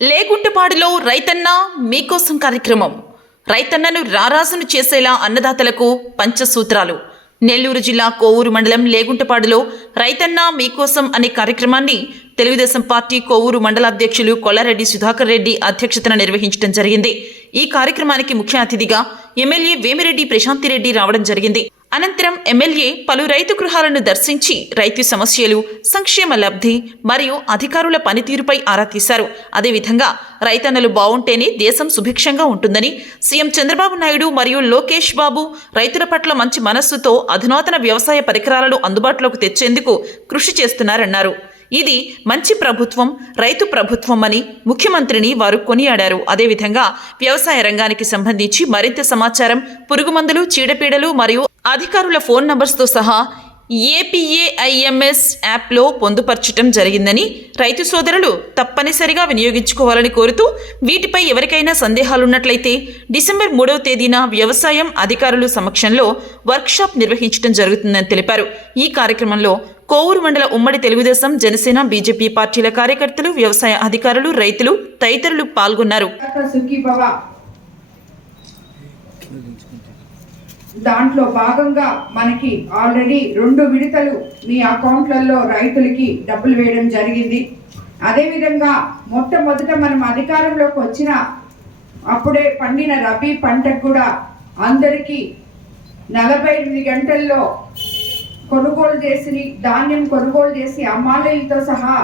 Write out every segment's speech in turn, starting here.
లేగుంటపాడులో రైతన్న మీకోసం కార్యక్రమం. రైతన్నను రారాజును చేసేలా అన్నదాతలకు పంచసూత్రాలు. నెల్లూరు జిల్లా కోవూరు మండలం లేగుంటపాడులో రైతన్న మీకోసం అనే కార్యక్రమాన్ని తెలుగుదేశం పార్టీ కోవూరు మండల అధ్యక్షులు కొల్లారెడ్డి సుధాకర్ రెడ్డి అధ్యక్షతన నిర్వహించడం జరిగింది. ఈ కార్యక్రమానికి ముఖ్య అతిథిగా ఎమ్మెల్యే వేమిరెడ్డి ప్రశాంతిరెడ్డి రావడం జరిగింది. అనంతరం ఎమ్మెల్యే పలు రైతు గృహాలను దర్శించి రైతు సమస్యలు సంక్షేమ లబ్ధి మరియు అధికారుల పనితీరుపై ఆరా తీశారు. అదేవిధంగా రైతన్నలు బావుంటేనే దేశం సుభిక్షంగా ఉంటుందని సీఎం చంద్రబాబు నాయుడు మరియు లోకేష్ బాబు రైతుల పట్ల మంచి మనస్సుతో అధునాతన వ్యవసాయ పరికరాలను అందుబాటులోకి తెచ్చేందుకు కృషి చేస్తున్నారన్నారు. ఇది మంచి ప్రభుత్వం రైతు ప్రభుత్వం అని ముఖ్యమంత్రిని వారు కొనియాడారు. అదేవిధంగా వ్యవసాయ రంగానికి సంబంధించి మరింత సమాచారం పురుగుమందులు చీడపీడలు మరియు అధికారుల ఫోన్ నంబర్స్తో సహా ఏపీఏఐఎంఎస్ యాప్లో పొందుపరచటం జరిగిందని రైతు సోదరులు తప్పనిసరిగా వినియోగించుకోవాలని కోరుతూ వీటిపై ఎవరికైనా సందేహాలున్నట్లయితే డిసెంబర్ మూడవ తేదీన వ్యవసాయం అధికారుల సమక్షంలో వర్క్షాప్ నిర్వహించడం జరుగుతుందని తెలిపారు. ఈ కార్యక్రమంలో కోవూరు మండల ఉమ్మడి తెలుగుదేశం జనసేన బీజేపీ పార్టీల కార్యకర్తలు వ్యవసాయ అధికారులు రైతులు తదితరులు పాల్గొన్నారు. దాంట్లో భాగంగా మనకి ఆల్రెడీ రెండు విడతలు మీ అకౌంట్లలో రైతులకి డబ్బులు వేయడం జరిగింది. అదేవిధంగా మొట్టమొదట మనం అధికారంలోకి వచ్చిన అప్పుడే పండిన రబీ పంటకు కూడా అందరికీ నలభై ఎనిమిది గంటల్లో కొనుగోలు చేసి ధాన్యం కొనుగోలు చేసి అమ్మాలయలతో సహా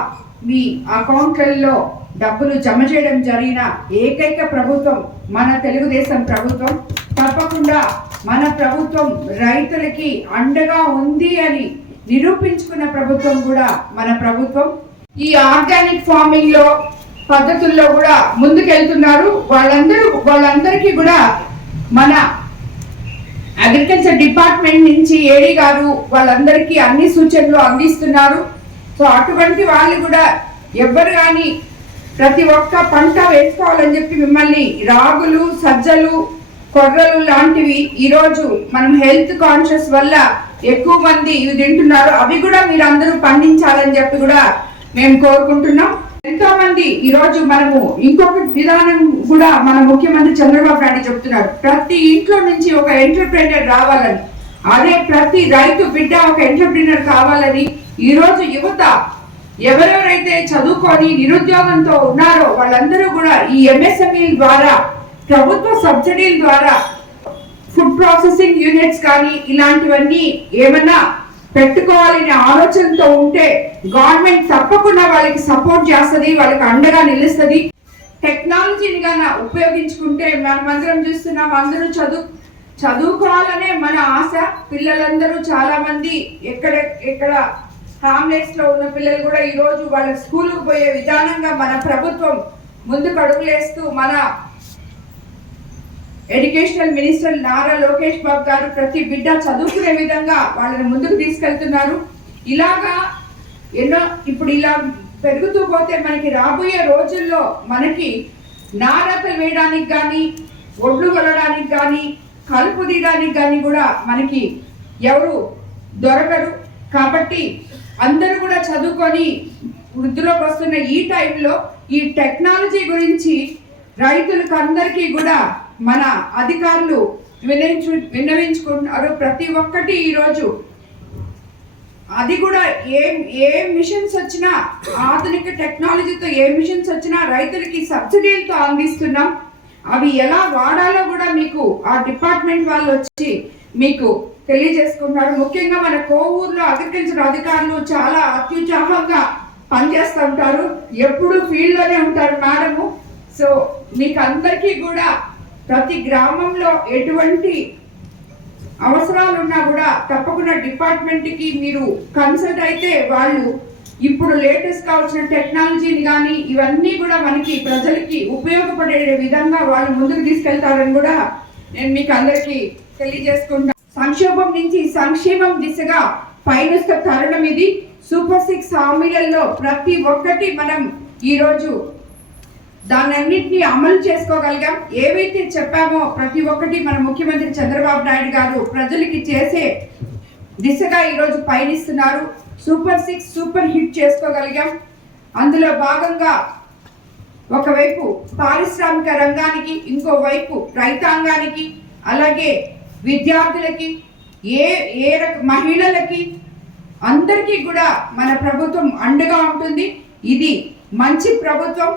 మీ అకౌంట్లలో డబ్బులు జమ చేయడం జరిగిన ఏకైక ప్రభుత్వం మన తెలుగుదేశం ప్రభుత్వం. తప్పకుండా మన ప్రభుత్వం రైతులకి అండగా ఉంది అని నిరూపించుకున్న ప్రభుత్వం కూడా మన ప్రభుత్వం. ఈ ఆర్గానిక్ ఫార్మింగ్లో పద్ధతుల్లో కూడా ముందుకెళ్తున్నారు. వాళ్ళందరూ వాళ్ళందరికీ కూడా మన అగ్రికల్చర్ డిపార్ట్మెంట్ నుంచి ఏడీ గారు వాళ్ళందరికీ అన్ని సూచనలు అందిస్తున్నారు. సో అటువంటి వాళ్ళు కూడా ఎవ్వరు కానీ ప్రతి ఒక్క పంట వేసుకోవాలని చెప్పి మిమ్మల్ని రాగులు సజ్జలు కొర్రలు లాంటివి ఈరోజు మనం హెల్త్ కాన్షియస్ వల్ల ఎక్కువ మంది ఇవి తింటున్నారు. అవి కూడా మీరు అందరూ పండించాలని చెప్పి కూడా మేము కోరుకుంటున్నాం. ఎంతో మంది ఈరోజు మనము ఇంకొక విధానం కూడా మన ముఖ్యమంత్రి చంద్రబాబు నాయుడు చెప్తున్నారు. ప్రతి ఇంట్లో నుంచి ఒక ఎంటర్ప్రెనర్ రావాలని అదే ప్రతి రైతు బిడ్డ ఒక ఎంటర్ప్రినర్ కావాలని ఈరోజు యువత ఎవరెవరైతే చదువుకొని నిరుద్యోగంతో ఉన్నారో వాళ్ళందరూ కూడా ఈ ఎంఎస్ఎంఈ ద్వారా ప్రభుత్వ సబ్సిడీల ద్వారా ఫుడ్ ప్రాసెసింగ్ యూనిట్స్ కానీ ఇలాంటివన్నీ ఏమన్నా పెట్టుకోవాలనే ఆలోచనతో ఉంటే గవర్నమెంట్ తప్పకుండా వాళ్ళకి సపోర్ట్ చేస్తుంది వాళ్ళకి అండగా నిలుస్తుంది. టెక్నాలజీని కానీ ఉపయోగించుకుంటే మనం అందరం చూస్తున్నాం అందరూ చదువు చదువుకోవాలనే మన ఆశ. పిల్లలందరూ చాలా మంది ఎక్కడ ఎక్కడ హామ్లెట్స్లో ఉన్న పిల్లలు కూడా ఈ రోజు వాళ్ళ స్కూల్కి పోయే విధానంగా మన ప్రభుత్వం ముందుకు అడుగులేస్తూ మన ఎడ్యుకేషనల్ మినిస్టర్ నారా లోకేష్ బాబు గారు ప్రతి బిడ్డ చదువుకునే విధంగా వాళ్ళని ముందుకు తీసుకెళ్తున్నారు. ఇలాగా ఎన్నో ఇప్పుడు ఇలా పెరుగుతూ పోతే మనకి రాబోయే రోజుల్లో మనకి నారతలు వేయడానికి కానీ ఒడ్లు కొలడానికి కానీ కలుపు తీయడానికి కానీ కూడా మనకి ఎవరు దొరకరు. కాబట్టి అందరూ కూడా చదువుకొని వృద్ధిలోకి వస్తున్న ఈ టైంలో ఈ టెక్నాలజీ గురించి రైతులకు అందరికీ కూడా మన అధికారులు వినయించు విన్నవించుకుంటున్నారు ప్రతి ఒక్కటి ఈరోజు అది కూడా ఏ ఏ మిషన్స్ వచ్చినా ఆధునిక టెక్నాలజీతో ఏ మిషన్స్ వచ్చినా రైతులకి సబ్సిడీలతో అందిస్తున్నాం. అవి ఎలా వాడాలో కూడా మీకు ఆ డిపార్ట్మెంట్ వాళ్ళు వచ్చి మీకు తెలియజేసుకుంటున్నారు. ముఖ్యంగా మన కోవూరులో అగ్రికల్చర్ అధికారులు చాలా అత్యుత్సాహంగా పనిచేస్తూ ఉంటారు. ఎప్పుడు ఫీల్డ్లోనే ఉంటారు మేడము. సో మీకు అందరికీ కూడా ప్రతి గ్రామంలో ఎటువంటి అవసరాలు ఉన్నా కూడా తప్పకుండా డిపార్ట్మెంట్కి మీరు కన్సల్ట్ అయితే వాళ్ళు ఇప్పుడు లేటెస్ట్గా వచ్చిన టెక్నాలజీని కానీ ఇవన్నీ కూడా మనకి ప్రజలకి ఉపయోగపడే విధంగా వాళ్ళు ముందుకు తీసుకెళ్తారని కూడా నేను మీకు అందరికీ తెలియజేసుకుంటా. సంక్షోభం నుంచి సంక్షేమం దిశగా పయనిస్తున్న తరుణం ఇది. సూపర్ సిక్స్ హామీలలో ప్రతి ఒక్కటి మనం ఈరోజు దాన్ని అమలు చేసుకోగలిగాం. ఏవైతే చెప్పామో ప్రతి ఒక్కటి మన ముఖ్యమంత్రి చంద్రబాబు నాయుడు గారు ప్రజలకి చేసే దిశగా ఈరోజు పయనిస్తున్నారు. సూపర్ సిక్స్ సూపర్ హిట్ చేసుకోగలిగాం. అందులో భాగంగా ఒకవైపు పారిశ్రామిక రంగానికి ఇంకోవైపు రైతాంగానికి అలాగే విద్యార్థులకి ఏ ఏ రక మహిళలకి అందరికీ కూడా మన ప్రభుత్వం అండగా ఉంటుంది. ఇది మంచి ప్రభుత్వం.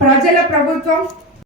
ప్రజల ప్రభుత్వం